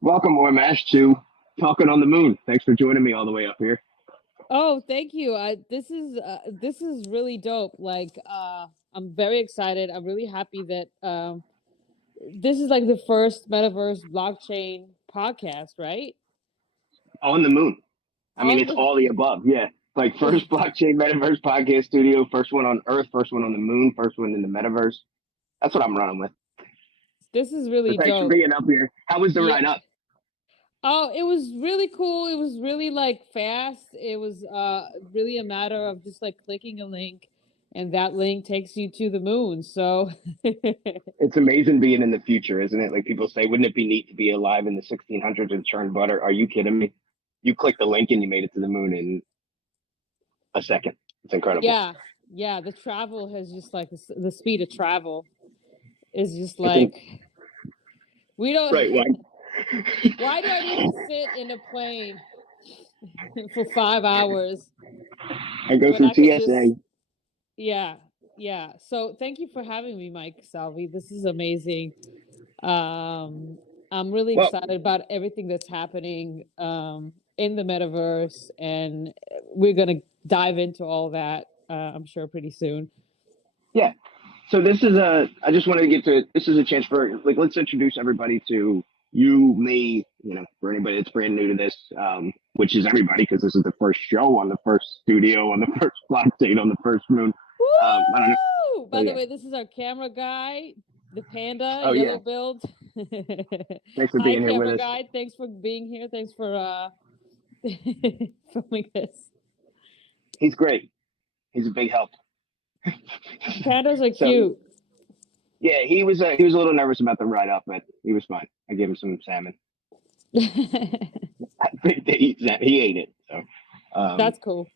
Welcome, Ormash, to Talking on the Moon. Thanks for joining me all the way up here. Oh, thank you. This is really dope. I'm very excited. I'm really happy that this is like the first metaverse blockchain podcast, right? On the moon. I mean, On it's all the above. Yeah. Like the first blockchain metaverse podcast studio, first one on Earth, first one on the moon, first one in the metaverse. That's what I'm running with. This is So really thanks for dope. being up here. How was the Yeah. ride up? Oh, it was really cool. It was really like fast. It was really a matter of just like clicking a link and that link takes you to the moon. So It's amazing being in the future, isn't it? Like people say, wouldn't it be neat to be alive in the 1600s and churn butter? Are you kidding me? You clicked the link and you made it to the moon in a second. It's incredible. yeah, yeah, the travel has just like the speed of travel is just It's in, like we don't. right. Why? Why do I need to sit in a plane for 5 hours I go when through I could just, TSA. yeah, yeah. So thank you for having me, Mike Salvi. This is amazing. Um, I'm really Well, excited about everything that's happening in the metaverse, and we're gonna dive into all that. I'm sure pretty soon. yeah. So this is a. I just wanted to get to it. This is a chance for like let's introduce everybody to you, me. You know, for anybody that's brand new to this, which is everybody because this is the first show on the first studio on the first blockchain on the first moon. I don't know. Woo! So By the yeah. way, this is our camera guy, the panda, Oh yellow yeah. build. Thanks for Hi, being here with camera us. guy. Thanks for being here. Thanks for filming this. He's great. He's a big help. Pandas are So cute. yeah, he was a little nervous about the ride up, but he was fine. I gave him some salmon. I think he ate it. So um, That's cool.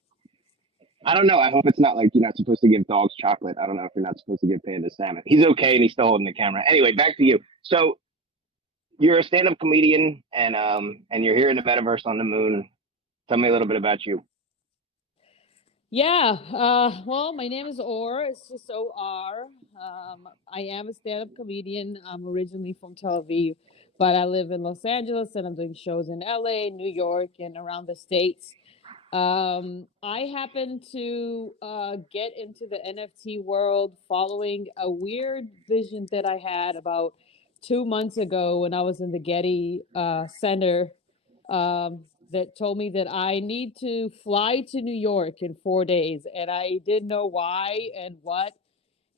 I don't know. I hope it's not like you're not supposed to give dogs chocolate. I don't know if you're not supposed to give pandas salmon. He's okay and he's still holding the camera. Anyway, back to you. So you're a stand-up comedian and you're here in the metaverse on the moon. Tell me a little bit about you. Yeah. Well, my name is Or. It's just OR. I am a stand-up comedian. I'm originally from Tel Aviv, but I live in Los Angeles and I'm doing shows in LA, New York, and around the states. I happen to get into the NFT world following a weird vision that I had about 2 months ago when I was in the Getty Center, that told me that I need to fly to New York in 4 days. And I didn't know why and what.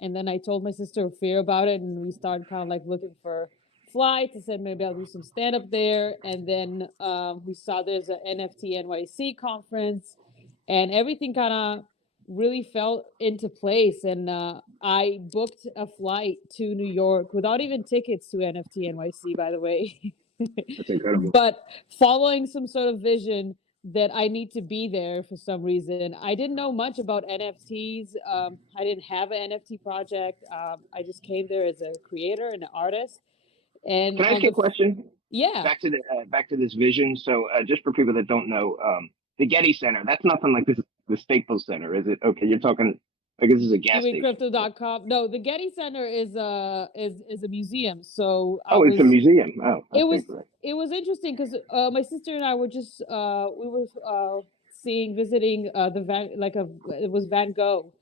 And then I told my sister Fear about it, and we started kind of like looking for flights. I said maybe I'll do some stand up there, and then we saw there's an NFT NYC conference, and everything kind of really fell into place. And I booked a flight to New York without even tickets to NFT NYC, by the way. That's incredible. But following some sort of vision that I need to be there for some reason. I didn't know much about NFTs. I didn't have an NFT project. I just came there as a creator and an artist. And Can I ask on you a the question? yeah, Back to this vision. So just for people that don't know, the Getty Center. That's nothing like this. The Staples Center, is it? Okay, you're talking like this is a you gas mean station. crypto.com? No, the Getty Center is a museum. So I Oh, it's a was museum. Oh, it okay, was great. it was interesting because my sister and I were just we were seeing visiting the Van like a it was Van Gogh,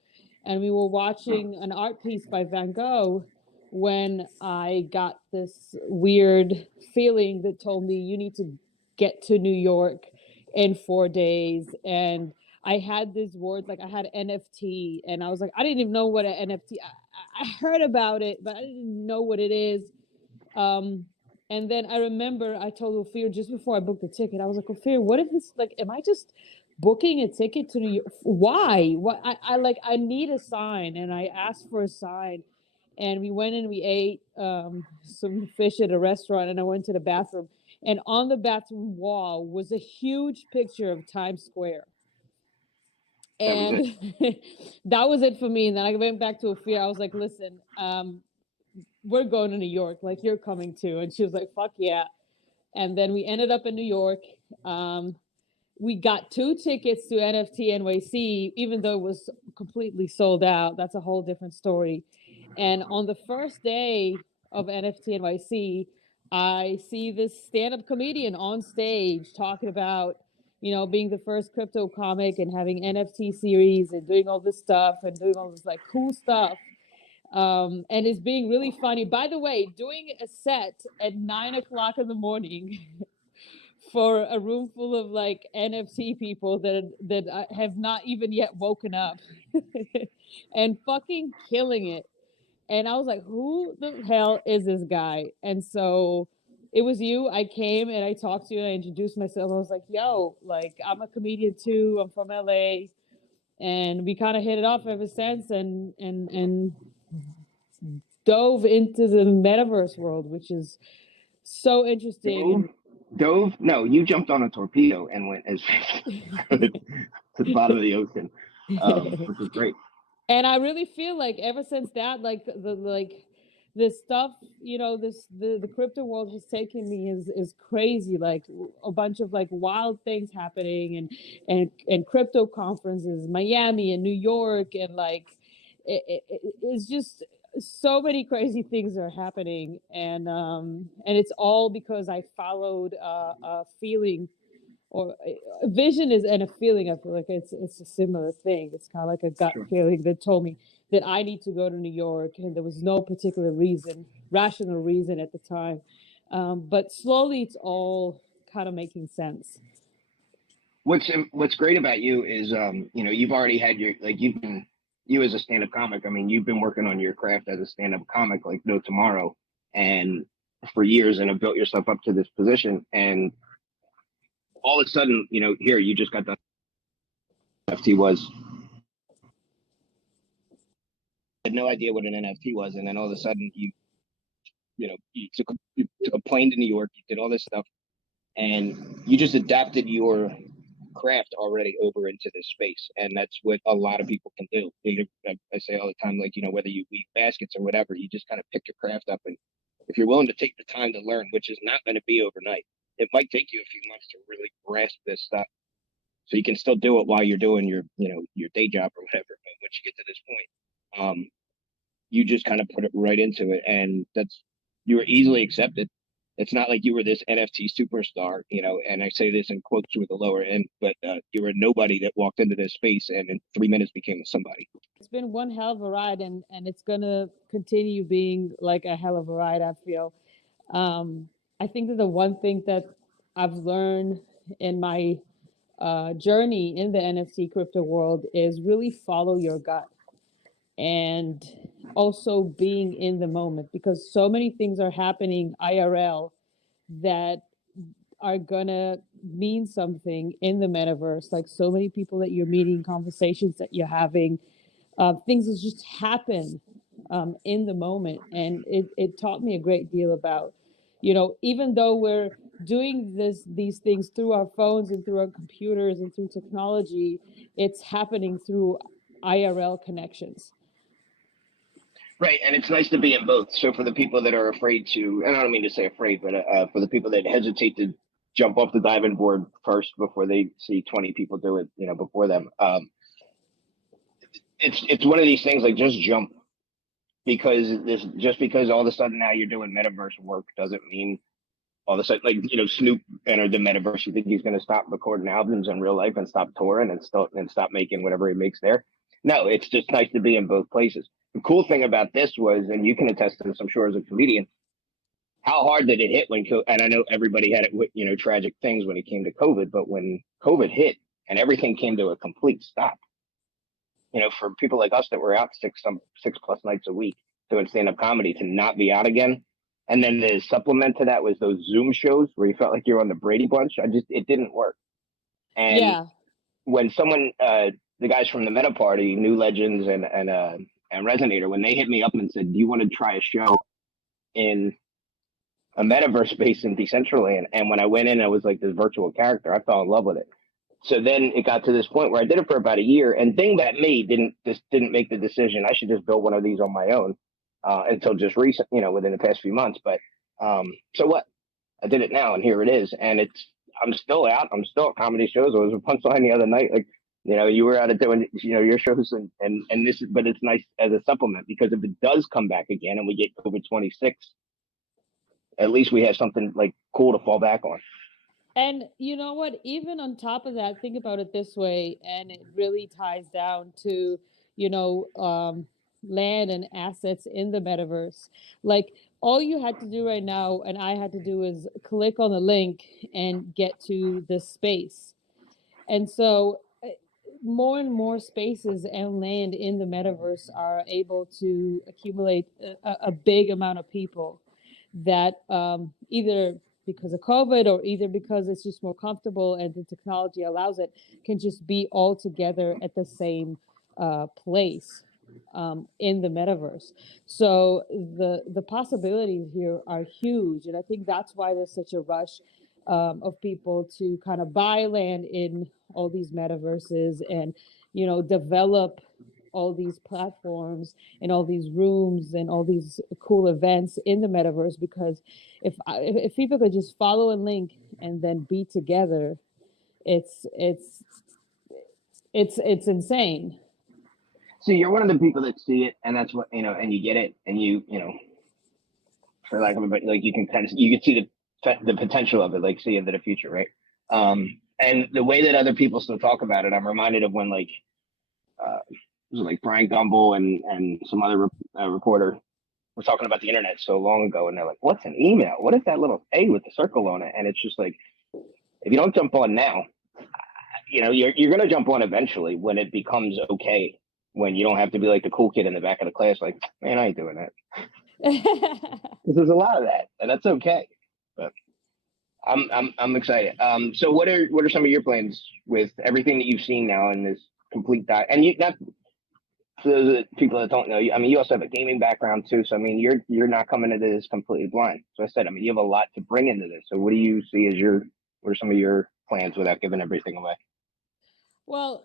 and we were watching an art piece by Van Gogh when I got this weird feeling that told me you need to get to New York in 4 days. And I had these words like I had NFT, and I was like, I didn't even know what an NFT. I heard about it, but I didn't know what it is. Um, and then I remember I told Ophir just before I booked the ticket, I was like, Ophir, what if this like am I just booking a ticket to New York? Why? What I like I need a sign, and I asked for a sign. And we went and we ate some fish at a restaurant, and I went to the bathroom. And on the bathroom wall was a huge picture of Times Square. That was And it. that was it for me. And then I went back to Ophir. I was like, listen, we're going to New York. Like, you're coming too. And she was like, fuck yeah. And then we ended up in New York. Um, we got 2 tickets to NFT NYC, even though it was completely sold out. That's a whole different story. And on the first day of NFT NYC, I see this stand-up comedian on stage talking about, being the first crypto comic and having NFT series and doing all this stuff and doing all this like cool stuff. And it's being really funny. By the way, doing a set at 9 o'clock in the morning for a room full of like NFT people that have not even yet woken up and fucking killing it. And I was like, who the hell is this guy? And so it was you. I came and I talked to you and I introduced myself. I was like, yo, like I'm a comedian too. I'm from LA. And we kind of hit it off ever since and dove into the metaverse world, which is so interesting. Dove? No, you jumped on a torpedo and went as to the bottom of the ocean, which is great. And I really feel like ever since that, like this stuff, the crypto world has taken me is crazy. Like a bunch of like wild things happening and crypto conferences, Miami and New York, and like it's just so many crazy things are happening, and it's all because I followed a feeling or a vision is and a feeling. I feel like it's a similar thing. It's kind of like a gut feeling that told me that I need to go to New York, and there was no particular reason, rational reason at the time, but slowly it's all kind of making sense. What's great about you is you've already had you as a stand-up comic. I mean, you've been working on your craft as a stand-up comic like no tomorrow, and for years, and have built yourself up to this position. And all of a sudden, here you just got done. NFT was had no idea what an NFT was, and then all of a sudden you took a plane to New York, you did all this stuff, and you just adapted your craft already over into this space, and that's what a lot of people can do. I say all the time, like whether you weave baskets or whatever, you just kind of pick your craft up, and if you're willing to take the time to learn, which is not going to be overnight, it might take you a few months to really grasp this stuff. So you can still do it while you're doing your day job or whatever. But once you get to this point, you just kind of put it right into it, and you were easily accepted. It's not like you were this NFT superstar, and I say this in quotes with the lower end, but you were nobody that walked into this space and in 3 minutes became somebody. It's been one hell of a ride, and it's gonna continue being like a hell of a ride. I feel. I think that the one thing that I've learned in my journey in the NFT crypto world is really follow your gut and also being in the moment, because so many things are happening IRL that are gonna mean something in the metaverse. Like so many people that you're meeting, conversations that you're having, things that just happen in the moment. And it taught me a great deal about, even though we're doing these things through our phones and through our computers and through technology, it's happening through IRL connections. Right, and it's nice to be in both. So for the people that are afraid to, and I don't mean to say afraid, but for the people that hesitate to jump off the diving board first before they see 20 people do it, before them, it's one of these things like just jump, because just because all of a sudden now you're doing metaverse work doesn't mean all of a sudden, like Snoop entered the metaverse. You think he's going to stop recording albums in real life and stop touring and stop making whatever he makes there? No, it's just nice to be in both places. The cool thing about this was, and you can attest to this, I'm sure, as a comedian, how hard did it hit and I know everybody had it, tragic things when it came to COVID, but when COVID hit and everything came to a complete stop, for people like us that were out 6+ nights a week doing stand-up comedy, to not be out again. And then the supplement to that was those Zoom shows where you felt like you were on the Brady Bunch. It didn't work. And yeah, when someone, the guys from the Meta Party, New Legends and Resonator, when they hit me up and said, "Do you want to try a show in a metaverse space in Decentraland?" And when I went in, I was like this virtual character. I fell in love with it. So then it got to this point where I did it for about a year, and thing that me didn't make the decision I should just build one of these on my own until just recent, within the past few months. But so what? I did it now, and here it is, and I'm still out. I'm still at comedy shows. I was a Punchline the other night, like you were out at doing your shows, and this, but it's nice as a supplement, because if it does come back again and we get COVID-26, at least we have something like cool to fall back on. And you know what? Even on top of that, think about it this way, and it really ties down to, you know, land and assets in the metaverse. Like all you had to do right now, and I had to do, is click on the link and get to the space. And so more and more spaces and land in the metaverse are able to accumulate a big amount of people that either because of COVID or either because it's just more comfortable and the technology allows it, can just be all together at the same place in the metaverse. So the possibilities here are huge, and I think that's why there's such a rush of people to kind of buy land in all these metaverses and, you know, develop all these platforms and all these rooms and all these cool events in the metaverse. Because if people could just follow a link and then be together, it's insane. So you're one of the people that see it, and that's what and you get it, and you know, for lack of a better, like you can kind of you can see the potential of it, like see into the future, right? And the way that other people still talk about it, I'm reminded of when like it was like Brian Gumble and some other reporter were talking about the internet so long ago, and they're like, "What's an email? What is that little A with the circle on it?" And it's just like, if you don't jump on now, you're gonna jump on eventually when it becomes okay. When you don't have to be like the cool kid in the back of the class, like, man, I ain't doing that. Because there's a lot of that, and that's okay. But I'm excited. So what are some of your plans with everything that you've seen now in this complete and you not for those people that don't know you. I mean, you also have a gaming background too. So I mean, you're not coming into this completely blind. So I said, I mean, you have a lot to bring into this. So what do you see as what are some of your plans without giving everything away? Well,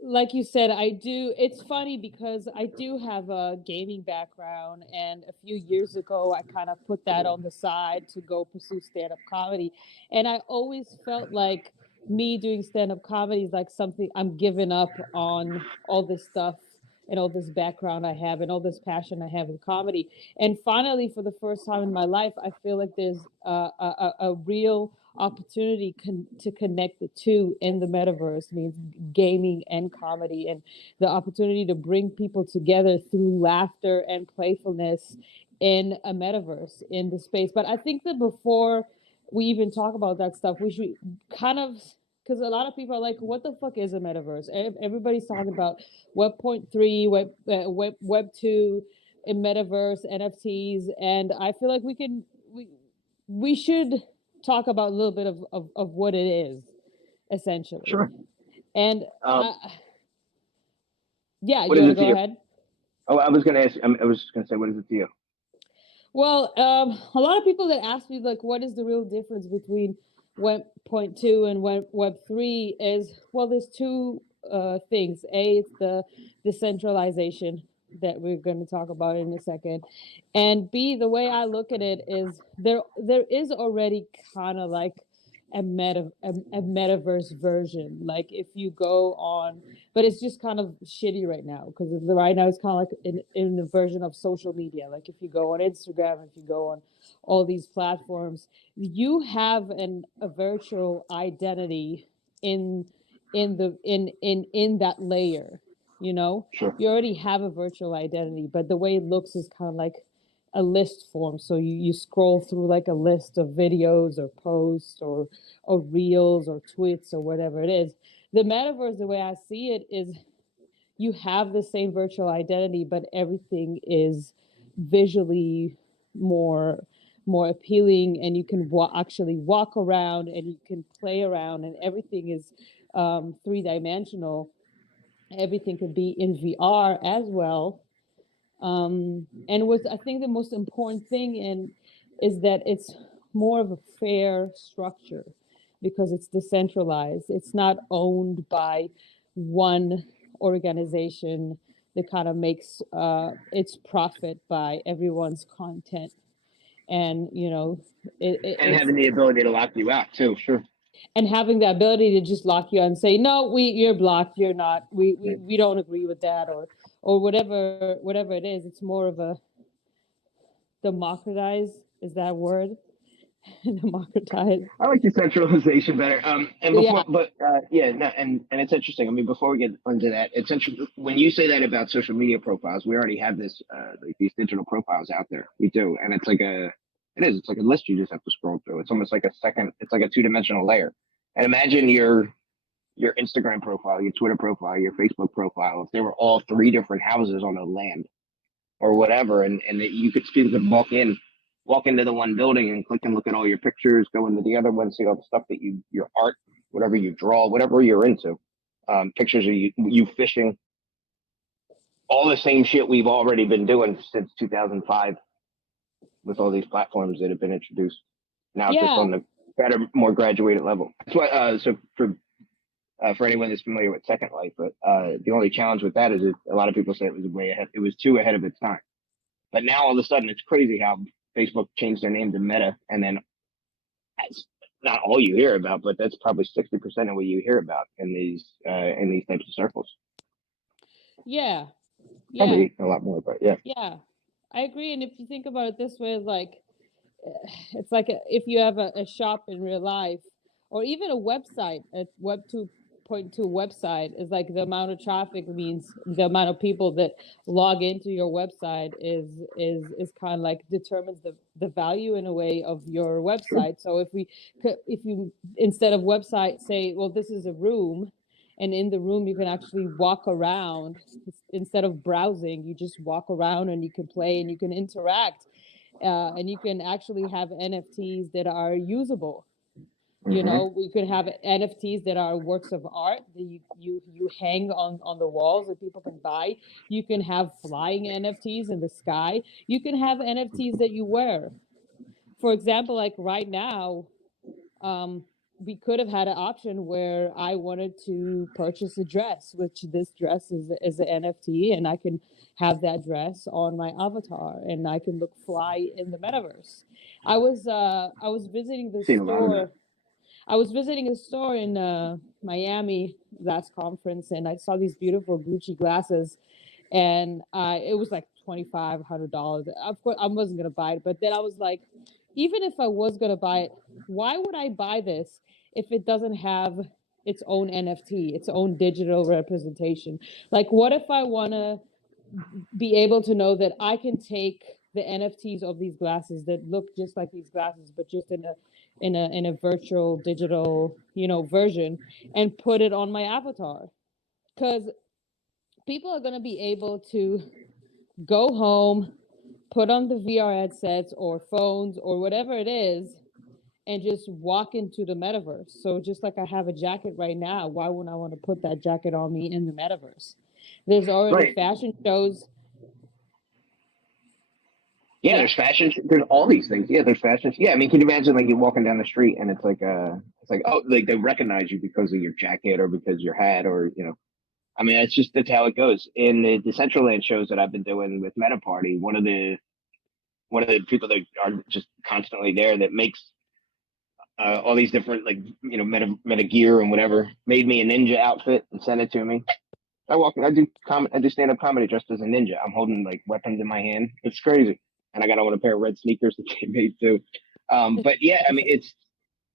like you said, I do. It's funny because I do have a gaming background, and a few years ago, I kind of put that on the side to go pursue stand up comedy. And I always felt like me doing stand up comedy is like something I'm giving up on all this stuff and all this background I have and all this passion I have in comedy. And finally, for the first time in my life, I feel like there's a real opportunity to connect the two in the metaverse, means gaming and comedy, and the opportunity to bring people together through laughter and playfulness in a metaverse in the space. But I think that before we even talk about that stuff, we should kind of, because a lot of people are like, what the fuck is a metaverse? Everybody's talking about Web.3, Web 2, in metaverse, NFTs, and I feel like we should talk about a little bit of what it is, essentially. Sure. And yeah, what you is want it to go to you? ahead? Oh, I was going to ask. I was going to say, what is it to you? Well, a lot of people that ask me like, what is the real difference between Web.2 and Web 3 is, well, there's two things. A, it's the decentralization that we're going to talk about in a second, and B, the way I look at it is there is already kind of like a metaverse version. Like if you go on, but it's just kind of shitty right now because right now it's kind of like in a version of social media. Like if you go on Instagram, if you go on all these platforms, you have a virtual identity in in that layer. You know, Sure. you already have a virtual identity, but the way it looks is kind of like a list form. So you scroll through like a list of videos or posts or reels or tweets or whatever it is. The metaverse, the way I see it, is you have the same virtual identity, but everything is visually more appealing, and you can actually walk around and you can play around, and everything is three-dimensional. Everything could be in VR as well. And what I think the most important thing is that it's more of a fair structure because it's decentralized. It's not owned by one organization that kind of makes its profit by everyone's content. And you know, And it's having the ability to lock you out too. Sure. and having the ability to just lock you out and say, no, you're blocked, you're not, we don't agree with that, or whatever it is. It's more of a democratized Is that word? Democratize. I like decentralization better. And Yeah. before, but yeah, no, and it's interesting. I mean, before we get into that, it's interesting when you say that about social media profiles. We already have this, like these digital profiles out there. We do, and it's like a list you just have to scroll through. It's almost like a second. It's like a two-dimensional layer. And imagine your Instagram profile, your Twitter profile, your Facebook profile. If they were all three different houses on a land or whatever, and that you could people could walk into the one building and click and look at all your pictures, go into the other one, see all the stuff that your art, whatever you draw, whatever you're into, pictures of you fishing, all the same shit we've already been doing since 2005 with all these platforms that have been introduced. Now just Yeah. on the better, more graduated level. That's why. So for anyone that's familiar with Second Life, but the only challenge with that is that a lot of people say it was way ahead. It was too ahead of its time. But now all of a sudden, it's crazy how Facebook changed their name to Meta, and then that's not all you hear about, but that's probably 60% of what you hear about in these types of circles. Yeah. Yeah. Probably a lot more, but yeah. Yeah. I agree. And if you think about it this way, it's like if you have a shop in real life, or even a website, a Web 2.2 website, is like the amount of traffic means the amount of people that log into your website is kind of like determines the value in a way of your Sure. website. So if you instead of website say, well, this is a room, and in the room you can actually walk around instead of browsing, you just walk around and you can play and you can interact, and you can actually have NFTs that are usable. You know, we could have NFTs that are works of art that you hang on the walls that people can buy. You can have flying NFTs in the sky. You can have NFTs that you wear. For example, like right now, we could have had an option where I wanted to purchase a dress, which this dress is an NFT, and I can have that dress on my avatar, and I can look fly in the metaverse. I was visiting the Seen a lot of that. store. I was visiting a store in Miami last conference, and I saw these beautiful Gucci glasses, and it was like $2,500. Of course, I wasn't gonna buy it, but then I was like, even if I was gonna buy it, why would I buy this if it doesn't have its own NFT, its own digital representation? Like, what if I wanna be able to know that I can take the NFTs of these glasses that look just like these glasses, but just in a virtual digital, version, and put it on my avatar? Because people are going to be able to go home, put on the VR headsets or phones or whatever it is, and just walk into the metaverse. So just like I have a jacket right now, why wouldn't I want to put that jacket on me in the metaverse? There's already Right. fashion shows. Yeah, Yeah. there's fashion. There's all these things. Yeah, there's fashion. Yeah, I mean, can you imagine like you're walking down the street and it's like oh, like they recognize you because of your jacket or because your hat or I mean, that's how it goes. In the Decentraland shows that I've been doing with Meta Party, one of the people that are just constantly there that makes all these different like meta gear and whatever made me a ninja outfit and sent it to me. I do stand up comedy dressed as a ninja. I'm holding like weapons in my hand. It's crazy, and I got on a pair of red sneakers that they made too. But yeah, I mean,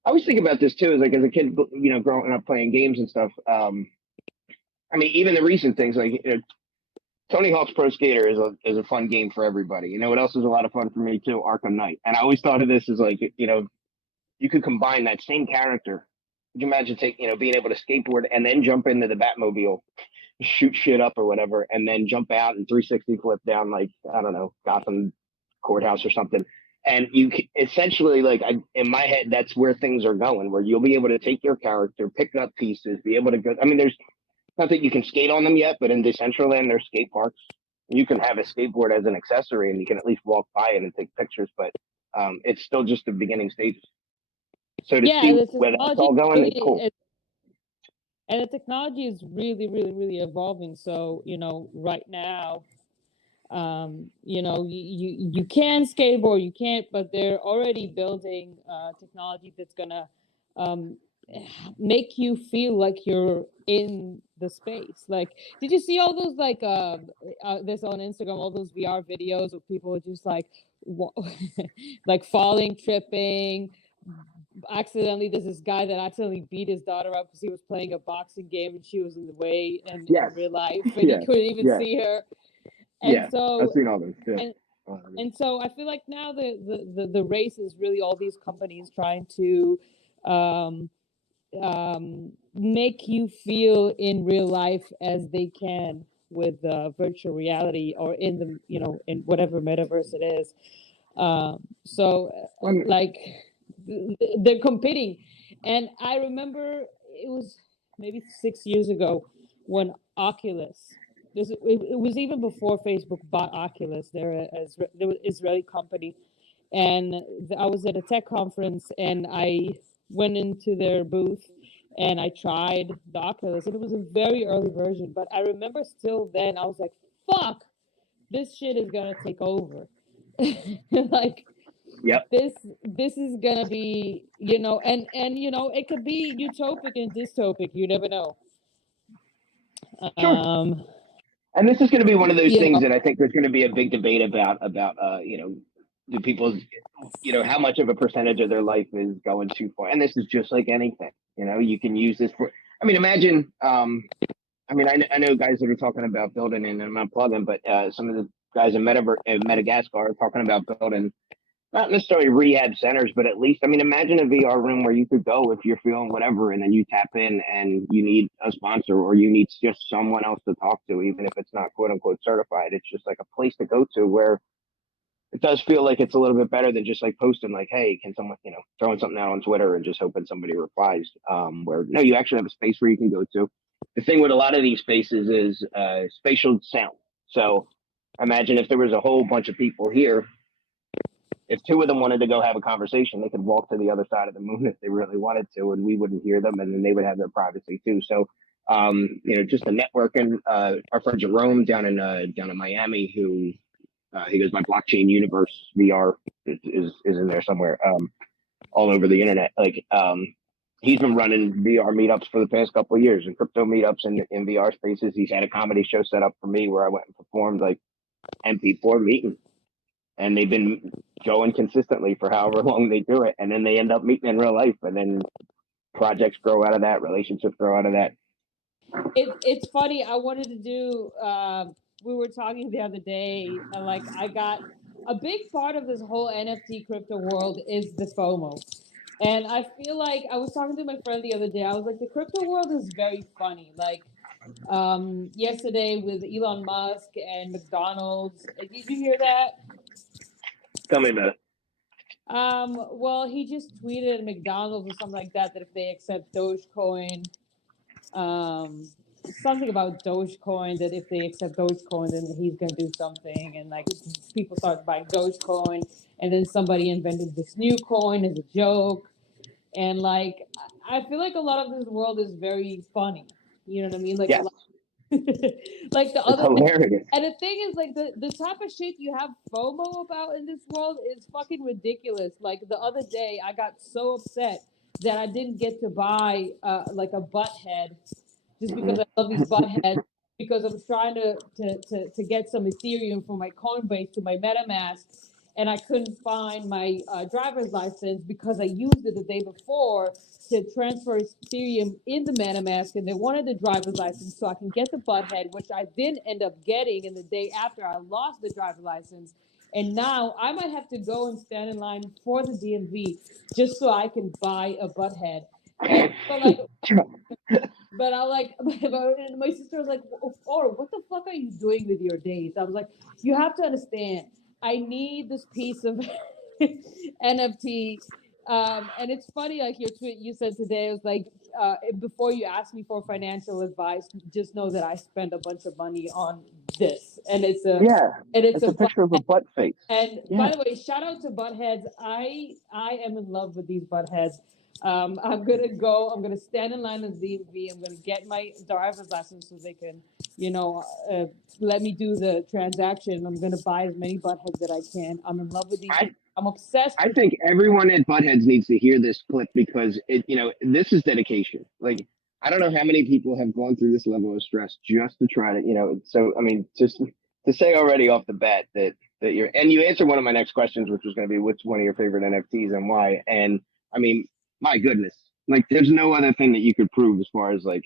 I always think about this too, as a kid, growing up playing games and stuff. I mean, even the recent things like Tony Hawk's Pro Skater is a fun game for everybody. You know what else is a lot of fun for me too? Arkham Knight. And I always thought of this as like you could combine that same character. Could you imagine being able to skateboard and then jump into the Batmobile, shoot shit up or whatever, and then jump out and 360 flip down like I don't know Gotham courthouse or something. And essentially in my head that's where things are going, where you'll be able to take your character, pick up pieces, be able to go. I mean, there's not that you can skate on them yet, but in Decentraland there's skate parks. You can have a skateboard as an accessory, and you can at least walk by it and take pictures. But it's still just the beginning stages. So to Yeah, see the where that's technology all going, it's cool. and the technology is really, really, really evolving. So, right now, you can skateboard, you can't, but they're already building technology that's gonna um, make you feel like you're in the space. Like, did you see all those this on Instagram, all those VR videos of people just like like falling, tripping. Accidentally, there's this guy that accidentally beat his daughter up because he was playing a boxing game and she was in the way and in Yes. real life, and he Yeah. couldn't even Yeah. see her. And Yeah. I've so, seen all those. Yeah. and and so I feel like now the race is really all these companies trying to um, make you feel in real life as they can with virtual reality or in the in whatever metaverse it is. So like they're competing, and I remember it was maybe 6 years ago when Oculus. It was even before Facebook bought Oculus. They're an Israeli company, and I was at a tech conference and I went into their booth and I tried the Oculus, and it was a very early version. But I remember still then I was like, "Fuck, this shit is gonna take over." Like Yep. this is gonna be and it could be utopic and dystopic. You never know. Sure. Um, And this is going to be one of those you things know, that I think there's going to be a big debate about do people's how much of a percentage of their life is going too far. And this is just like anything. You can use this for. I mean, imagine. I know guys that are talking about building, and I'm not plugging, but some of the guys in Madagascar are talking about building not necessarily rehab centers, but at least, imagine a VR room where you could go if you're feeling whatever, and then you tap in and you need a sponsor or you need just someone else to talk to, even if it's not quote unquote certified. It's just like a place to go to where it does feel like it's a little bit better than just like posting like, hey, can someone, throwing something out on Twitter and just hoping somebody replies. Where no, you actually have a space where you can go to. The thing with a lot of these spaces is spatial sound. So imagine if there was a whole bunch of people here, if two of them wanted to go have a conversation, they could walk to the other side of the moon if they really wanted to, and we wouldn't hear them, and then they would have their privacy too. So, just the networking. Our friend Jerome down in Miami, who he goes, my blockchain universe VR is in there somewhere, all over the internet. Like, he's been running VR meetups for the past couple of years and crypto meetups in VR spaces. He's had a comedy show set up for me where I went and performed like MP4 meeting. And they've been going consistently for however long they do it. And then they end up meeting in real life. And then projects grow out of that, relationships grow out of that. It's funny. I wanted to do, we were talking the other day, like I got a big part of this whole NFT crypto world is the FOMO. And I feel like I was talking to my friend the other day. I was like, the crypto world is very funny. Like, yesterday with Elon Musk and McDonald's. Did you hear that? Tell me about it. Well, he just tweeted at McDonald's or something like that if they accept Dogecoin, um, something about Dogecoin, that if they accept Dogecoin, then he's gonna do something, and like people start buying Dogecoin, and then somebody invented this new coin as a joke, and like I feel like a lot of this world is very funny. You know what I mean? Like a Yes. lot like the It's other hilarious. and the thing is like the type of shit you have FOMO about in this world is fucking ridiculous. Like the other day I got so upset that I didn't get to buy like a butt head just because I love these butt heads, because I was trying to get some Ethereum from my Coinbase to my MetaMask, and I couldn't find my driver's license because I used it the day before to transfer Ethereum in the MetaMask, and they wanted the driver's license so I can get the butthead, which I didn't end up getting. And the day after, I lost the driver's license, and now I might have to go and stand in line for the DMV just so I can buy a butthead. And so like, but I like, and my sister was like, "Oh, what the fuck are you doing with your days?" I was like, "You have to understand. I need this piece of NFT." And it's funny, like your tweet you said today was like, before you ask me for financial advice, just know that I spent a bunch of money on this, and it's It's a a picture of a butt face. and Yeah. by the way, shout out to buttheads. I am in love with these buttheads. I'm gonna go. I'm gonna stand in line at DMV. I'm gonna get my driver's license so they can, let me do the transaction. I'm gonna buy as many buttheads that I can. I'm in love with these. I, I'm obsessed I with. think everyone at Buttheads needs to hear this clip because this is dedication. Like, I don't know how many people have gone through this level of stress just to try to, so, just to say already off the bat that that you're, and you answered one of my next questions, which was going to be what's one of your favorite NFTs and why. And I mean, my goodness, like there's no other thing that you could prove as far as like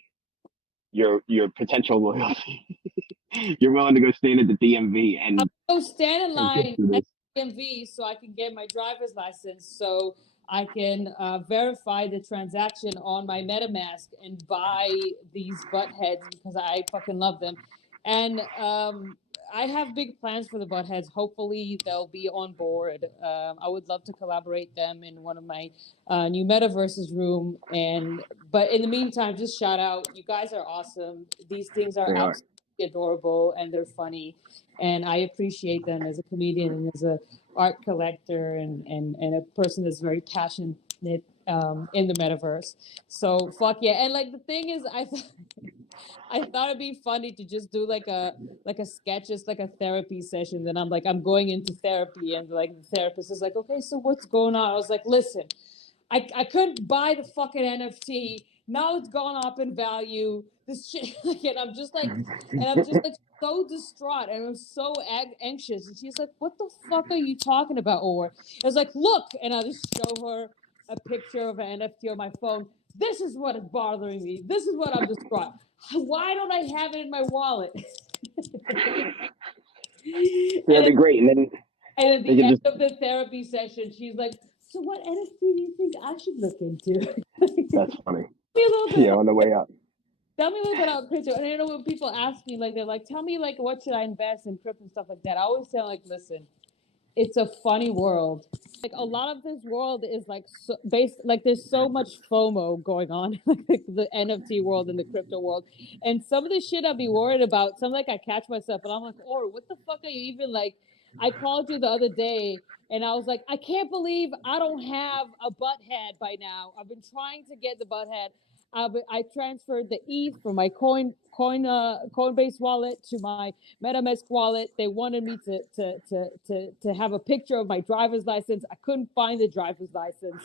your potential loyalty. You're willing to go stand at the DMV and I'll go stand in line this. at the DMV so I can get my driver's license, so I can verify the transaction on my MetaMask and buy these butt heads because I fucking love them. And I have big plans for the butt heads. Hopefully, they'll be on board. I would love to collaborate them in one of my new metaverses room. And but in the meantime, just shout out, you guys are awesome. These things are They are. absolutely adorable and they're funny, and I appreciate them as a comedian and as a art collector and a person that's very passionate in the metaverse. So fuck yeah. And like the thing is, I thought it'd be funny to just do like a sketch, just like a therapy session. Then I'm like, I'm going into therapy, and like the therapist is like, okay, so what's going on? I was like, listen, I couldn't buy the fucking NFT. Now it's gone up in value. This shit, and I'm just like so distraught, and I'm so anxious. And she's like, "What the fuck are you talking about?" Or I was like, "Look," and I just show her a picture of an NFT on my phone. This is what is bothering me. This is what I'm distraught. Why don't I have it in my wallet? That'd be great. And then and at they the can end just, of the therapy session, she's like, "So what NFT do you think I should look into?" that's funny. Me a little bit. Yeah, on the way up. Tell me a little bit about crypto. And you know when people ask me, like they're like, "Tell me like what should I invest in crypto and stuff like that." I always say like, "Listen, it's a funny world. Like a lot of this world is like so based, like there's so much FOMO going on, like the NFT world and the crypto world. And some of the shit I'd be worried about, some like I catch myself and I'm like, oh, what the fuck are you even like? I called you the other day and I was like, I can't believe I don't have a butt head by now. I've been trying to get the butt head. I transferred the ETH from my Coinbase wallet to my MetaMask wallet. They wanted me to have a picture of my driver's license. I couldn't find the driver's license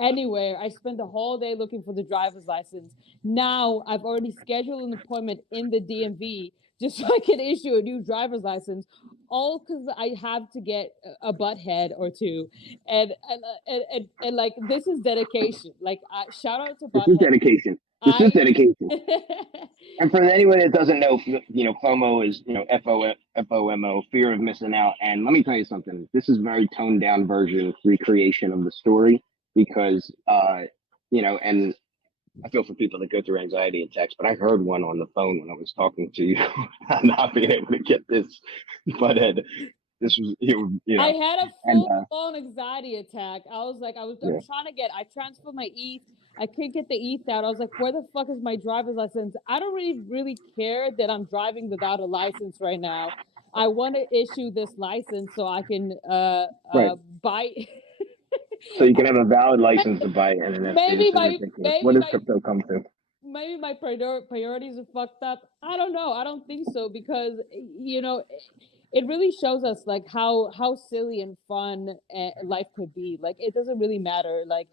anywhere. I spent the whole day looking for the driver's license. Now I've already scheduled an appointment in the DMV just so I can issue a new driver's license. All because I have to get a butt head or two, and like this is dedication. Like shout out to This is Butthead. dedication. This is dedication. And for anyone that doesn't know, FOMO is, FOMO, fear of missing out. And let me tell you something. This is very toned down version recreation of the story because, and I feel for people that go through anxiety attacks, but I heard one on the phone when I was talking to you, not being able to get this butthead. This was, I had a full-blown anxiety attack. I was like, I'm trying to I transferred my ETH. I couldn't get the ETH out. I was like, where the fuck is my driver's license? I don't really care that I'm driving without a license right now. I want to issue this license so I can buy. So you can have a valid license to buy an NFT. What does crypto come to? Maybe my priorities are fucked up. I don't know. I don't think so because it really shows us like how silly and fun life could be. Like it doesn't really matter. Like,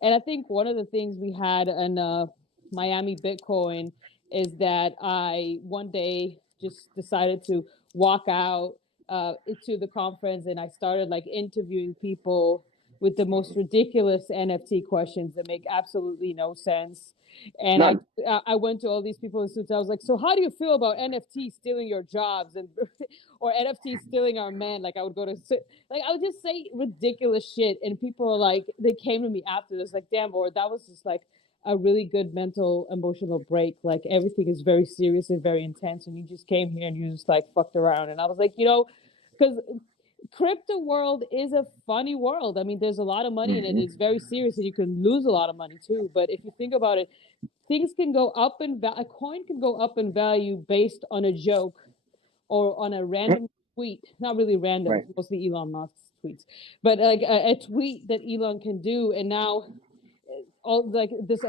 and I think one of the things we had in Miami Bitcoin is that I one day just decided to walk out to the conference and I started like interviewing people with the most ridiculous NFT questions that make absolutely no sense. And I went to all these people in suits. I was like, so how do you feel about NFT stealing your jobs and or NFT stealing our men? Like I would I would just say ridiculous shit. And people are like, they came to me after this, like, damn, or that was just like a really good mental emotional break. Like everything is very serious and very intense. And you just came here and you just like fucked around. And I was like, because crypto world is a funny world. I mean, there's a lot of money in it. It's very serious and you can lose a lot of money too. But if you think about it, things can go up in value. A coin can go up in value based on a joke or on a random tweet. Not really random, right. Mostly Elon Musk's tweets, but like a tweet that Elon can do. And now all like this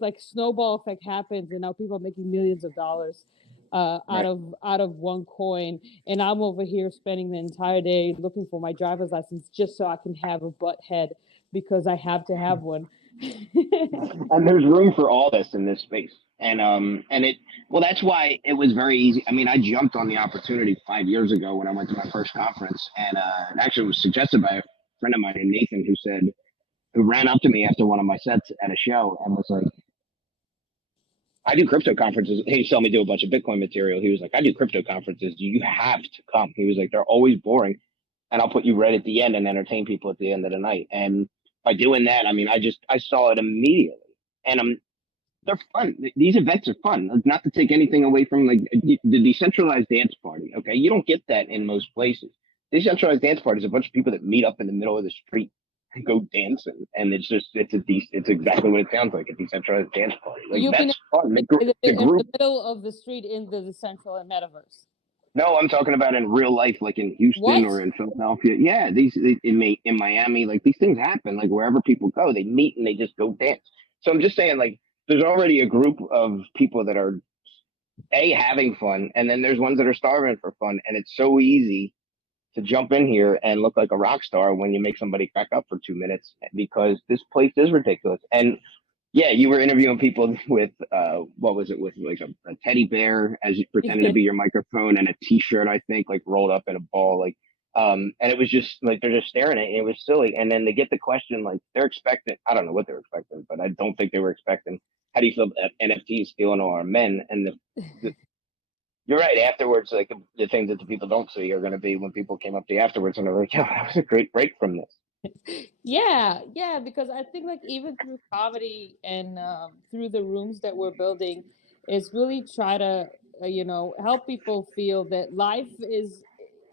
like snowball effect happens. And now people are making millions of dollars out of one coin, and I'm over here spending the entire day looking for my driver's license just so I can have a butt head because I have to have one. And there's room for all this in this space. And it well, that's why it was very easy. I mean, I jumped on the opportunity 5 years ago when I went to my first conference, and it actually was suggested by a friend of mine named Nathan, who ran up to me after one of my sets at a show and was like, I do crypto conferences. He saw me do a bunch of Bitcoin material. He was like, I do crypto conferences. You have to come. He was like, they're always boring, and I'll put you right at the end and entertain people at the end of the night. And by doing that, I mean, I saw it immediately, and they're fun. These events are fun. Not to take anything away from like the decentralized dance party. Okay, you don't get that in most places. Decentralized dance party is a bunch of people that meet up in the middle of the street and go dancing, and it's exactly what it sounds like, a decentralized dance party. Like You mean that's fun. The in the group. middle of the street in the central and metaverse? No, I'm talking about in real life, like in Houston What? or in Philadelphia. Yeah, in Miami, like these things happen. Like wherever people go, they meet and they just go dance. So I'm just saying, like, there's already a group of people that are having fun, and then there's ones that are starving for fun, and it's so easy to jump in here and look like a rock star when you make somebody crack up for 2 minutes because this place is ridiculous. And yeah, you were interviewing people with what was it, with like a teddy bear as you pretended to be your microphone and a T-shirt, I think, like rolled up in a ball, like and it was just like they're just staring at it. It was silly, and then they get the question like they're expecting. I don't know what they're expecting, but I don't think they were expecting. How do you feel about NFTs stealing all our men? And you're right. Afterwards, like the things that the people don't see are going to be when people came up to you afterwards and they're like, "Yeah, that was a great break from this." Yeah, yeah, because I think like even through comedy and through the rooms that we're building, is really try to help people feel that life is,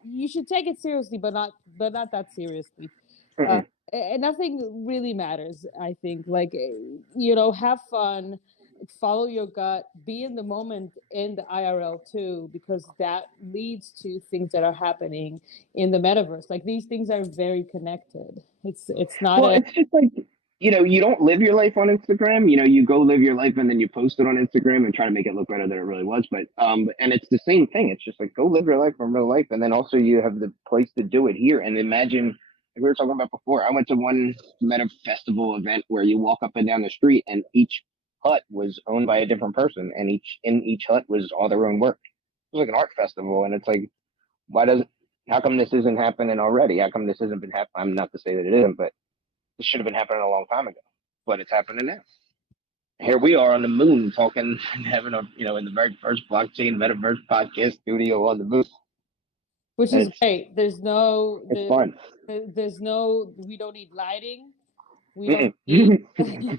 you should take it seriously, but not that seriously. Uh, Mm-mm. and nothing really matters. I think like have fun, follow your gut, be in the moment in the IRL too, because that leads to things that are happening in the metaverse. Like these things are very connected. It's not Well, a it's just like, you don't live your life on Instagram. You go live your life and then you post it on Instagram and try to make it look better than it really was. But and it's the same thing. It's just like go live your life in real life, and then also you have the place to do it here. And imagine, like we were talking about before. I went to one meta festival event where you walk up and down the street, and each hut was owned by a different person, and each hut was all their own work. It was like an art festival, and it's like, why does how come this isn't happening already? How come this hasn't been happening? I'm not to say that it isn't, but this should have been happening a long time ago, but it's happening now. Here we are on the moon talking and having in the very first blockchain metaverse podcast studio on the moon. which And is great. it's fun. There's no, we don't need lighting. We don't Mm-mm.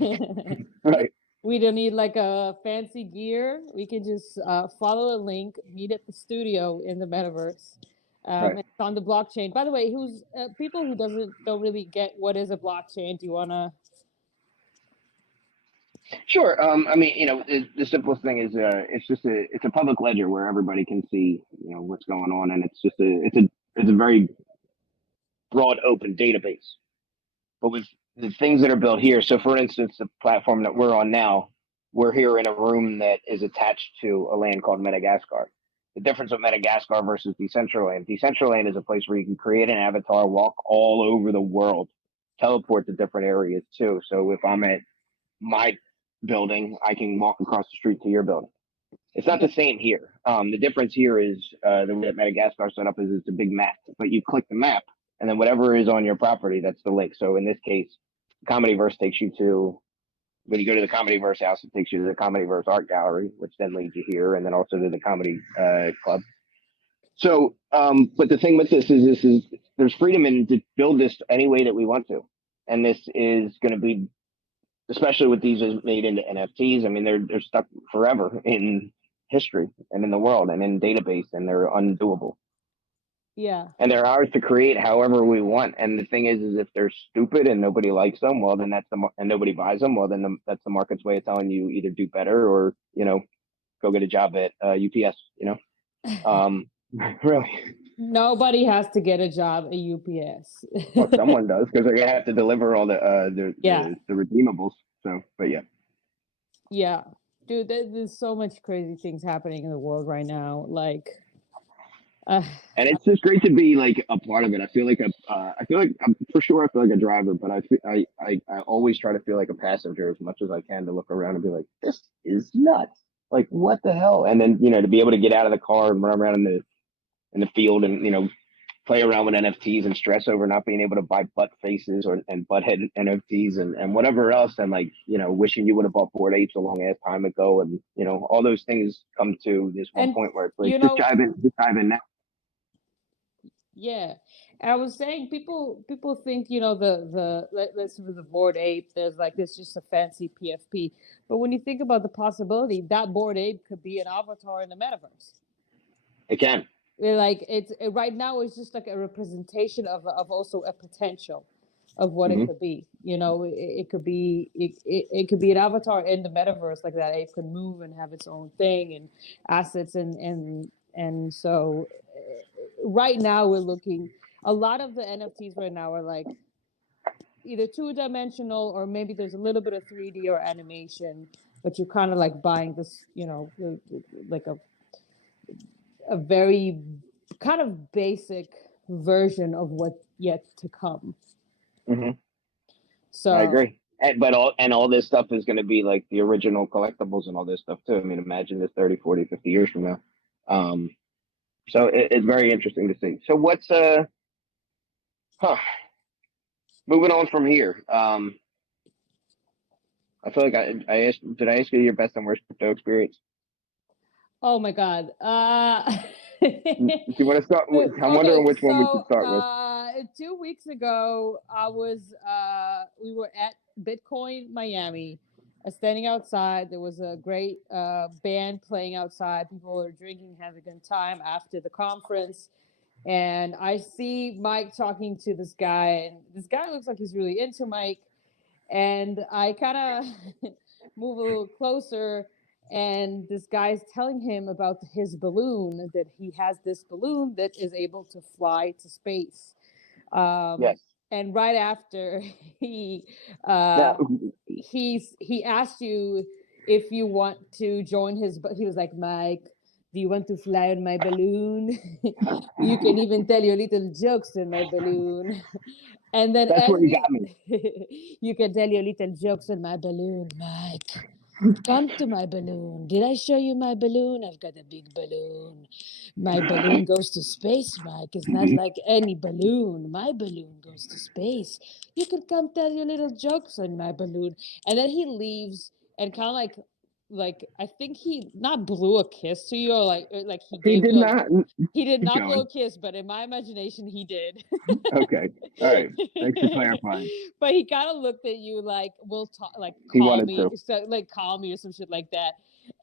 need Right. we don't need like a fancy gear. We can just follow a link, meet at the studio in the metaverse. Right. It's on the blockchain. By the way, who's people who don't really get what is a blockchain? Do you wanna? Sure. I mean, the simplest thing is, it's a public ledger where everybody can see, what's going on, and it's a very broad, open database. But with the things that are built here, so for instance, the platform that we're on now, we're here in a room that is attached to a land called Madagascar. The difference with Madagascar versus Decentraland: Decentraland is a place where you can create an avatar, walk all over the world, teleport to different areas too. So if I'm at my building, I can walk across the street to your building. It's not the same here. The difference here is the way that Madagascar set up is it's a big map, but you click the map, and then whatever is on your property, that's the link. So in this case, Comedyverse takes you to, when you go to the Comedyverse house, it takes you to the Comedyverse art gallery, which then leads you here, and then also to the comedy club. So, but the thing with this is there's freedom in to build this any way that we want to, and this is going to be, especially with these made into NFTs. I mean, they're stuck forever in history and in the world and in database, and they're undoable. Yeah. And they're ours to create however we want. And the thing is if they're stupid and nobody likes them, well, then and nobody buys them. Well, then that's the market's way of telling you either do better or go get a job at UPS. Really. Nobody has to get a job at UPS. Well, someone does because they have to deliver all Yeah. the redeemables. So, but yeah. Yeah. Dude, there's so much crazy things happening in the world right now. Like, Uh, And it's just great to be like a part of it. I feel like I'm for sure. I feel like a driver, but I always try to feel like a passenger as much as I can to look around and be like, this is nuts. Like what the hell? And then to be able to get out of the car and run around in the field and play around with NFTs and stress over not being able to buy butt faces and butt head NFTs and whatever else, and wishing you would have bought Bored Apes a long ass time ago, and all those things come to this one and point where it's like you know, just dive in now. yeah. And I was saying people think, let's with the Bored Ape, there's like this just a fancy PFP. But when you think about the possibility, that Bored Ape could be an avatar in the metaverse. It can. Like right now it's just like a representation of also a potential of what it Hmm. could be. It could be it could be an avatar in the metaverse, like that ape could move and have its own thing and assets and so right now we're looking a lot of the NFTs right now are like either two-dimensional or maybe there's a little bit of 3D or animation, but you're kind of like buying this, like a very kind of basic version of what's yet to come. Hmm. I So agree. But all this stuff is going to be like the original collectibles and all this stuff too. I mean, imagine this 30, 40, 50 years from now. Um, so it's very interesting to see. So what's huh, moving on from here? I feel like I asked. Did I ask you your best and worst crypto experience? oh my god. Do you want to start? I'm wondering Okay, which one we should so start with. 2 weeks ago we were at Bitcoin Miami, standing outside. There was a great band playing outside. People were drinking, having a good time after the conference. And I see Mike talking to this guy, and this guy looks like he's really into Mike. And I kind of move a little closer, and this guy's telling him about his balloon, that he has this balloon that is able to fly to space. Yes. And right after he Now, he asked you if you want to join his. He was like, Mike, do you want to fly on my balloon? You can even tell your little jokes in my balloon. And then that's as where you got me. you can tell your little jokes in my balloon, Mike. Come to my balloon. Did I show you my balloon? I've got a big balloon. My balloon goes to space, Mike. It's not like any balloon. My balloon goes to space. You can come tell your little jokes on my balloon. And then he leaves and kind of like I think he not blew a kiss to you or like he He gave did you not he did keep not blow going. a kiss, but in my imagination he did. Okay. All right. Thanks for clarifying. But he kind of looked at you like, "We'll talk, like He call wanted me, to. so, like call me or some shit like that."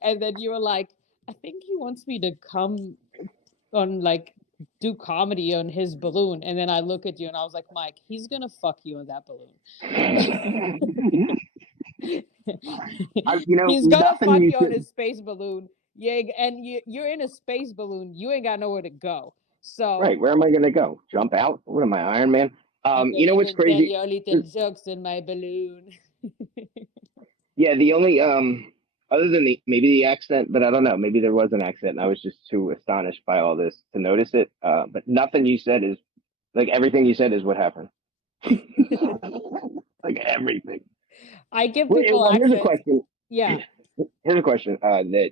And then you were like, "I think he wants me to come on like do comedy on his balloon." And then I look at you and I was like, "Mike, he's gonna fuck you on that balloon. He's gonna Nothing fuck you you on said. his space balloon. Yeah, and you're in a space balloon. You ain't got nowhere to go. So." Right. Where am I going to go? Jump out? What am I, Iron Man? You can You know what's even tell crazy? your little jokes in my balloon. Yeah. The only other than maybe the accent, but I don't know. Maybe there was an accent, and I was just too astonished by all this to notice it. But nothing you said is like everything you said is what happened. Like everything. I give Well, people here's a accents. question. Yeah, Here's a question that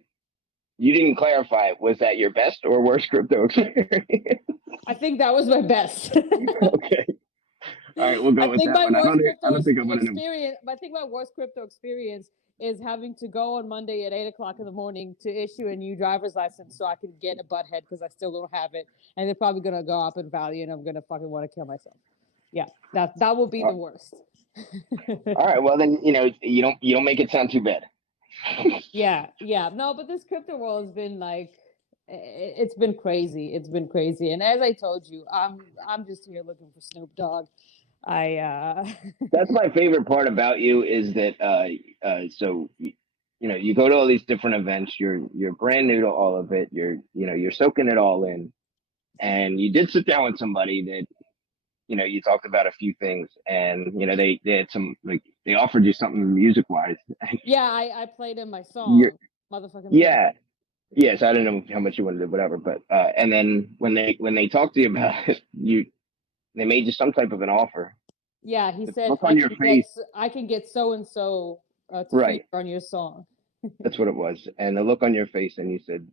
you didn't clarify. Was that your best or worst crypto experience? I think that was my best. Okay. All right, we'll I go with think that my one. worst I crypto don't think I want to know. experience. I think my worst crypto experience is having to go on Monday at 8 o'clock in the morning to issue a new driver's license so I can get a butthead because I still don't have it, and they're probably gonna go up in value, and I'm gonna fucking want to kill myself. Yeah, that will be the worst. All right. Well, then you don't make it sound too bad. Yeah, yeah. No, but this crypto world has been like it's been crazy. It's been crazy. And as I told you, I'm just here looking for Snoop Dogg. I That's my favorite part about you is that so you go to all these different events. You're brand new to all of it. You're soaking it all in, and you did sit down with somebody that you talked about a few things, and they had some like they offered you something music wise. yeah, I played in my You're song, motherfucking yeah, baby. Yes, I don't know how much you want to do, whatever. But and then when they talk to you about it, they made you some type of an offer. Yeah, he The said look on your face, I can get so and so to feature right? on your song. That's what it was. And the look on your face, and you said,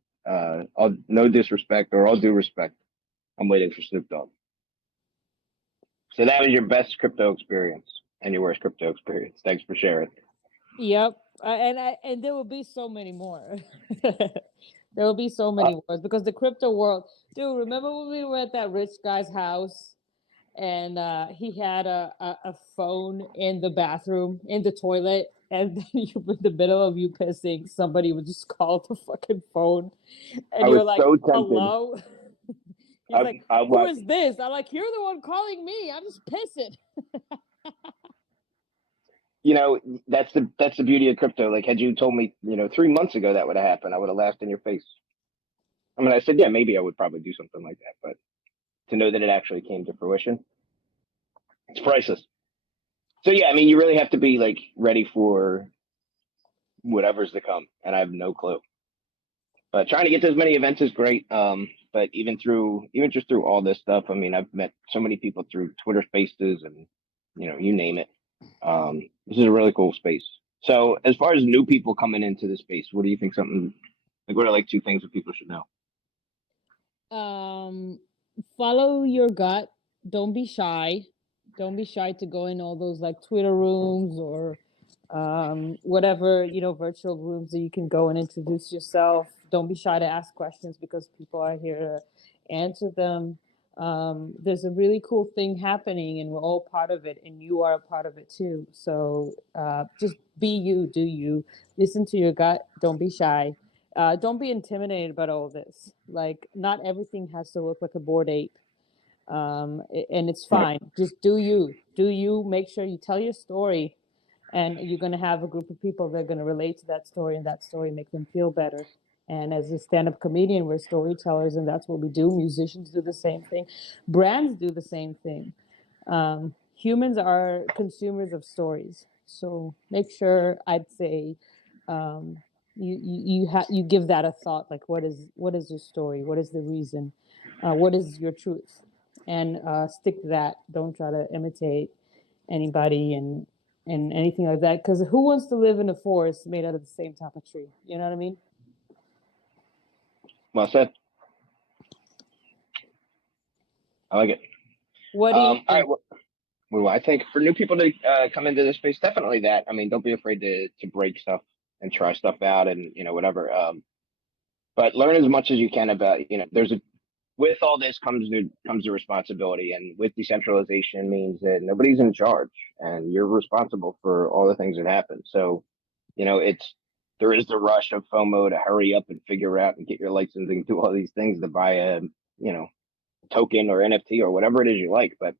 no disrespect or all due respect, I'm waiting for Snoop Dogg." So that was your best crypto experience and your worst crypto experience. Thanks for sharing. Yep, and there will be so many more. There will be so Uh, many more because the crypto world, dude. Remember when we were at that rich guy's house and he had a phone in the bathroom in the toilet, and then you in the middle of you pissing, somebody would just call the fucking phone, and I you was were like, so tempted. "Hello." He's like, I "Who what is this?" I'm like, "You're the one calling me. I'm just pissing." you know that's the beauty of crypto. Like had you told me 3 months ago that would have happened, I would have laughed in your face. I mean, I said, yeah, maybe I would probably do something like that, but to know that it actually came to fruition, it's priceless. So yeah, I mean, you really have to be like ready for whatever's to come, and I have no clue. But trying to get to as many events is great. But even just through all this stuff, I mean, I've met so many people through Twitter Spaces and you name it. This is a really cool space. So as far as new people coming into the space, what do you think? Something like what are like two things that people should know? Um, Follow your gut. Don't be shy. Don't be shy to go in all those like Twitter rooms or whatever virtual rooms that you can go and introduce yourself. Don't be shy to ask questions because people are here to answer them. There's a really cool thing happening, and we're all part of it, and you are a part of it too. So just be you, do you. Listen to your gut. Don't be shy. Don't be intimidated about all this. Like, not everything has to look like a bored ape, and it's Right. fine. Just do you. Do you. Make sure you tell your story, and you're going to have a group of people that are going to relate to that story, and that story make them feel better. And as a stand-up comedian, we're storytellers, and that's what we do. Musicians do the same thing. Brands do the same thing. Humans are consumers of stories, so make sure, I'd say, um, you give that a thought. Like, what is your story? What is the reason? What is your truth? And stick to that. Don't try to imitate anybody and anything like that. Because who wants to live in a forest made out of the same type of tree? You know what I mean? Well said. I like it. What do you All right. think? Well, I think for new people to come into this space, definitely that. I mean, don't be afraid to break stuff and try stuff out, and whatever. But learn as much as you can about there's a with all this comes the responsibility, and with decentralization means that nobody's in charge, and you're responsible for all the things that happen. So it's there is the rush of FOMO to hurry up and figure out and get your license and do all these things to buy a token or NFT or whatever it is you like, but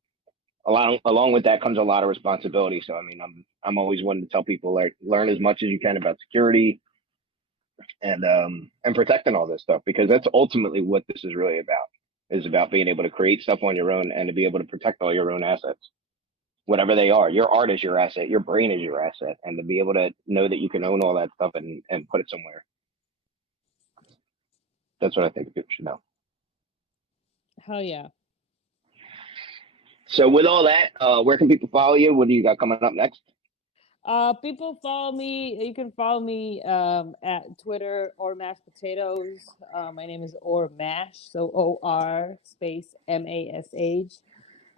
along with that comes a lot of responsibility. So I mean, I'm always one to tell people like learn as much as you can about security and protecting all this stuff because that's ultimately what this is really about. Is about being able to create stuff on your own and to be able to protect all your own assets, whatever they are. Your art is your asset, your brain is your asset, and to be able to know that you can own all that stuff and put it somewhere. That's what I think people should know. Hell yeah. So with all that, where can people follow you? What do you got coming up next? People follow me. You can follow me at Twitter or Mashed Potatoes. My name is Or Mash, so OR space MASH.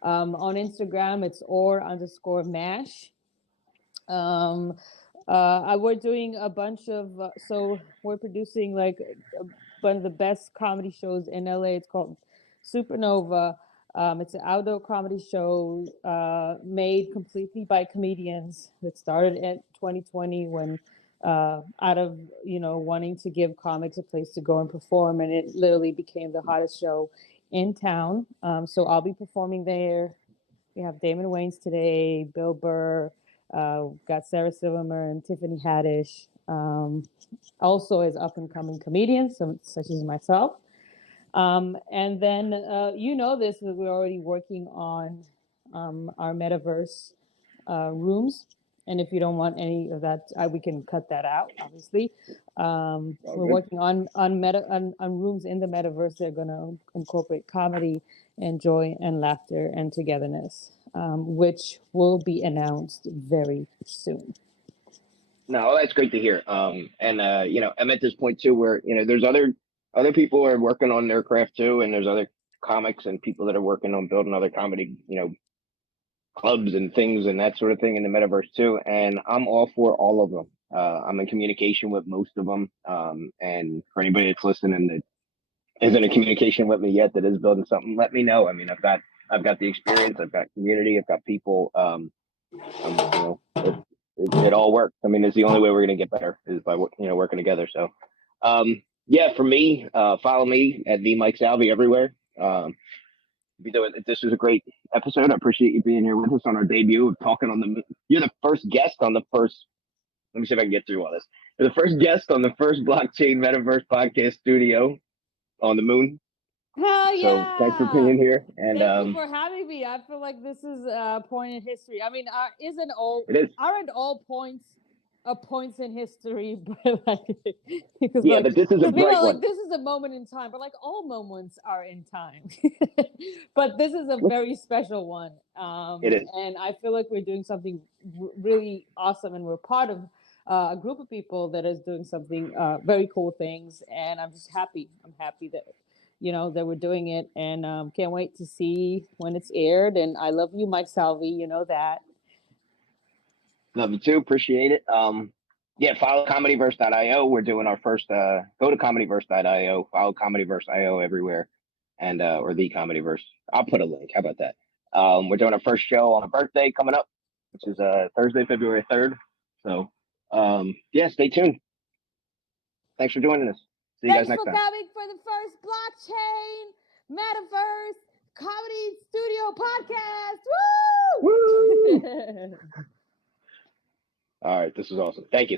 On Instagram, it's or_mash. Um, we're doing a bunch of, so we're producing like one of the best comedy shows in LA. It's called Supernova. It's an outdoor comedy show made completely by comedians that started in 2020 when out of wanting to give comics a place to go and perform, and it literally became the hottest show in town. So I'll be performing there. We have Damon Wayans today, Bill Burr, got Sarah Silverman, Tiffany Haddish, also as up and coming comedians, such as myself. And then this we're already working on our metaverse rooms. And if you don't want any of that, we can cut that out, obviously. We're good. working on rooms in the metaverse that are going to incorporate comedy and joy and laughter and togetherness, which will be announced very soon. No, that's great to hear. You know, I'm at this point too where, you know, there's other people who are working on their craft too, and there's other comics and people that are working on building other comedy, you know, clubs and things and that sort of thing in the metaverse too. And I'm all for all of them. I'm in communication with most of them. And for anybody that's listening that isn't in communication with me yet, that is building something, let me know. I mean, I've got the experience, I've got community, I've got people. You know, it all works. I mean, it's the only way we're going to get better is by, you know, working together. So, yeah, for me, follow me at the Mike Salvi everywhere. This was a great episode. I appreciate you being here with us on our debut of talking on the. You're the first guest on the first. Let me see if I can get through all this. You're the first guest on the first blockchain metaverse podcast studio on the moon. Hell yeah! So thanks for being here, and thank you for having me. I feel like this is a point in history. I mean, aren't all points in history, but like because yeah, but this is a bright one. Like this is a moment in time, but like all moments are in time. But this is a very special one. It is, and I feel like we're doing something really awesome, and we're part of a group of people that is doing something very cool things, and I'm just happy. I'm happy that that we're doing it, and can't wait to see when it's aired. And I love you, Mike Salvi. You know that. love you too. Appreciate it. Yeah, follow comedyverse.io. We're doing our first. Go to comedyverse.io. Follow comedyverse.io everywhere, and or the comedyverse. I'll put a link. How about that? We're doing our first show on a birthday coming up, which is Thursday, February 3rd. So, yeah, stay tuned. Thanks for joining us. See you guys next time. Thanks for coming for the first blockchain metaverse comedy studio podcast. Woo! Woo! All right, this is awesome. Thank you.